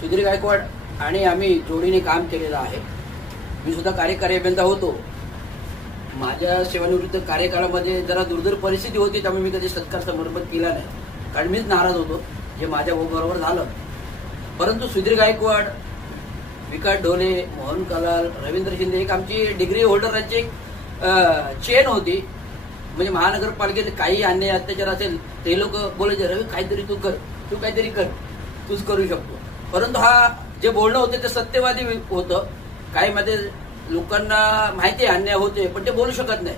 सुधीर गायकवाड आणि आम्ही जोडीने काम केलेलं आहे. मी सुद्धा कार्यकारी अभियंता होतो. माझ्या सेवानिवृत्त कार्यकाळामध्ये जरा दुर्धर परिस्थिती होती, त्यामुळे मी कधी सत्कार समर्पण केला नाही, कारण मीच नाराज होतो जे माझ्या बरोबर झालं. परंतु सुधीर गायकवाड, विकास ढोले, मोहन कलाल, रवींद्र शिंदे एक आमची डिग्री होल्डरांची एक चेन होती. म्हणजे महानगरपालिकेत काही अन्याय अत्याचार असेल ते लोक बोलायचे, रवी काहीतरी तू कर, तू काहीतरी कर, तूच करू शकतो. परंतु हा जे बोलणं होतं ते सत्यवादी होतं. काही मध्ये लोकांना माहिती आहे अन्याय होते, पण ते बोलू शकत नाही.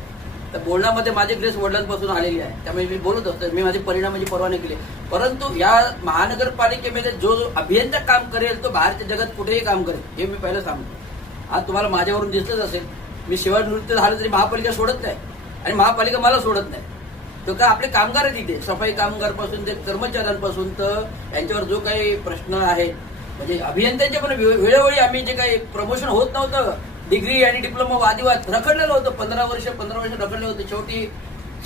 तर बोलण्यामध्ये माझी ग्रेस वडिलांपासून आलेली आहे, त्यामुळे मी बोलत असतो. मी माझे परिणामाची पर्वा नाही केली. परंतु या महानगरपालिकेमध्ये जो अभियंता काम करेल तो बाहेरच्या जगात कुठेही काम करेल, हे मी पहिलं सांगतो. आज तुम्हाला माझ्यावरून दिसतच असेल, मी सेवानिवृत्त झालं तरी महापालिका सोडत नाही आणि महापालिका मला सोडत नाही. तो काय आपले कामगार आहेत तिथे, सफाई कामगारपासून ते कर्मचाऱ्यांपासून तर यांच्यावर जो काही प्रश्न आहे, म्हणजे अभियंत्यांचे पण वेळोवेळी आम्ही जे काही प्रमोशन होत नव्हतं, डिग्री आणि डिप्लोमा वादिवाद रखडलेलं होतं. 15 वर्ष रखडले होते. शेवटी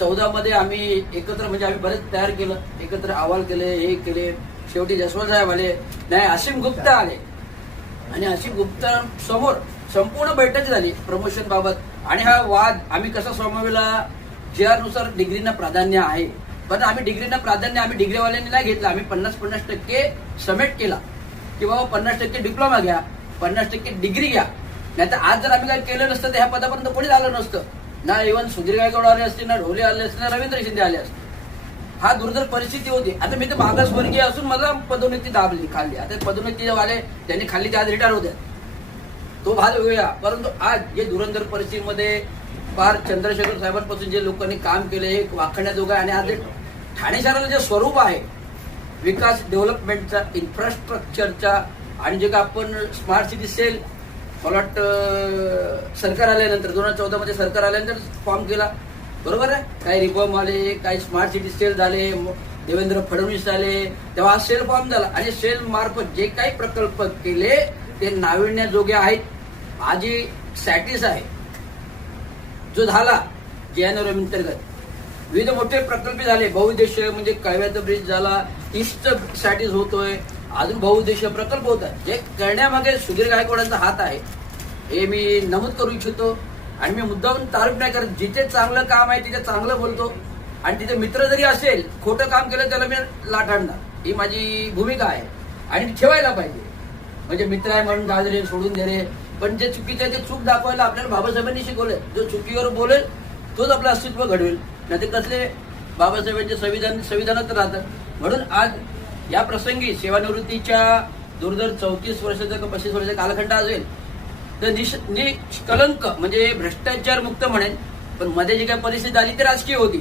14 मध्ये आम्ही एकत्र, म्हणजे आम्ही बरेच तयार केलं, एकत्र अहवाल केले, हे केले. शेवटी जसवंत साहेब आले, नाही असीम गुप्ता आले आणि असीम गुप्ता समोर संपूर्ण बैठक झाली प्रमोशन बाबत. आणि हा वाद आम्ही कसा सोमविला, जे आर नुसार डिग्रीना प्राधान्य आहे, पण आम्ही डिग्रीना प्राधान्य आम्ही डिग्रीवाल्यांनी नाही घेतलं. आम्ही 50% समेट केला की बाबा 50% डिप्लोमा घ्या, 50% डिग्री घ्या. नाही तर आज जर आम्ही काय केलं नसतं तर ह्या पदापर्यंत कोणी आलं नसतं. ना इव्हन सुधीर गायकवाड आले असते, ना ढोले आले असते, ना रवींद्र शिंदे आले असते. हा दुर्धर परिस्थिती होती. आता मी तर मागासवर्गीय असून मला पदोन्नती दाबली, खाल्ली. आता पदोन्नती वाले त्यांनी खाल्ली ते आज रिटायर होते, तो भाग वेगळा. परंतु आज जे दुरंधर परिस्थितीमध्ये फार चंद्रशेखर साहेबांपासून जे लोकांनी काम केले हे वाखण्याजोगं आहे. आणि आज ठाणे शहराला जे स्वरूप आहे विकास डेव्हलपमेंटचा, इन्फ्रास्ट्रक्चरचा, आणि जे का आपण स्मार्ट सिटी सेल, मला वाटतं सरकार आल्यानंतर 2014 मध्ये सरकार आल्यानंतर फॉर्म केला, बरोबर आहे. काही रिफॉर्म आले, काही स्मार्ट सिटी सेल झाले, देवेंद्र फडणवीस आले, तेव्हा हा सेल फॉर्म झाला. आणि सेल मार्फत जे काही प्रकल्प केले ते नाविन्याजोगे आहेत. आजी सॅटिस आहे जो झाला JNRM अंतर्गत, विविध मोठे प्रकल्प झाले. बहुउद्देशीय म्हणजे कळव्याचा ब्रिज झाला, ईस्ट सॅटिस होतोय, अजून बहुउद्देशीय प्रकल्प होत आहे. जे करण्यामागे सुधीर गायकवाडांचा हात आहे हे मी नमूद करू इच्छितो. आणि मी मुद्दाम तारीफ नाही करत. जिथे चांगलं काम आहे तिथे चांगलं बोलतो, आणि तिथे मित्र जरी असेल खोटं काम केलं त्याला मी लाटाळणार, ही माझी भूमिका आहे. आणि ठेवायला पाहिजे. म्हणजे मित्र आहे म्हणून गाजरे सोडून देणे, पण जे चुकीचं आहे ते चूक दाखवायला आपल्याला बाबासाहेबांनी शिकवलंय. जो चुकीवर बोलेल तोच आपलं अस्तित्व घडवेल, नाही ते कसले बाबासाहेबांचे संविधानात राहतात. म्हणून आज या प्रसंगी सेवानिवृत्तीच्या दुर्धर 34 वर्षाचा का 35 वर्षाचा कालखंड असेल तर निष्कलंक म्हणजे भ्रष्टाचार मुक्त म्हणेन. पण मध्ये जी काही परिस्थिती आली ती राजकीय होती,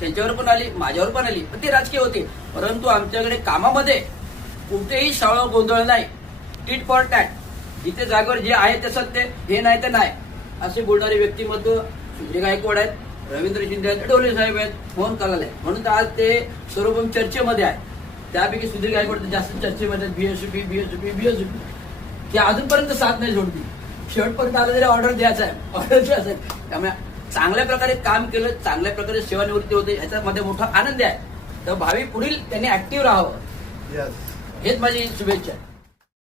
त्यांच्यावर पण आली, माझ्यावर पण आली, पण ती राजकीय होती. परंतु आमच्याकडे कामामध्ये कुठेही शाळा गोंधळ नाही. टीट फॉर टॅट, जिथे जागेवर जे आहे ते सत्य, हे नाही ते नाही, असे बोलणारे व्यक्तिमत्व सुधीर गायकवाड आहेत, रवींद्र शिंदे आहेत, ढोले साहेब आहेत, मोहन कलाल आहेत. म्हणून तर आज ते सर्वप्रथम चर्चेमध्ये आहे. त्यापैकी सुधीर गायकवाड जास्त चर्चेमध्ये बीएसपी की अजूनपर्यंत साथ नाही जोडली. शेवटपर्यंत आलं तरी ऑर्डर द्यायचा आहे. त्यामुळे चांगल्या प्रकारे काम केलं, चांगल्या प्रकारे सेवानिवृत्ती होते, ह्याच्यामध्ये मोठा आनंद आहे. तर भावी पुढील त्यांनी ऍक्टिव्ह राहावं, हेच माझी शुभेच्छा आहे.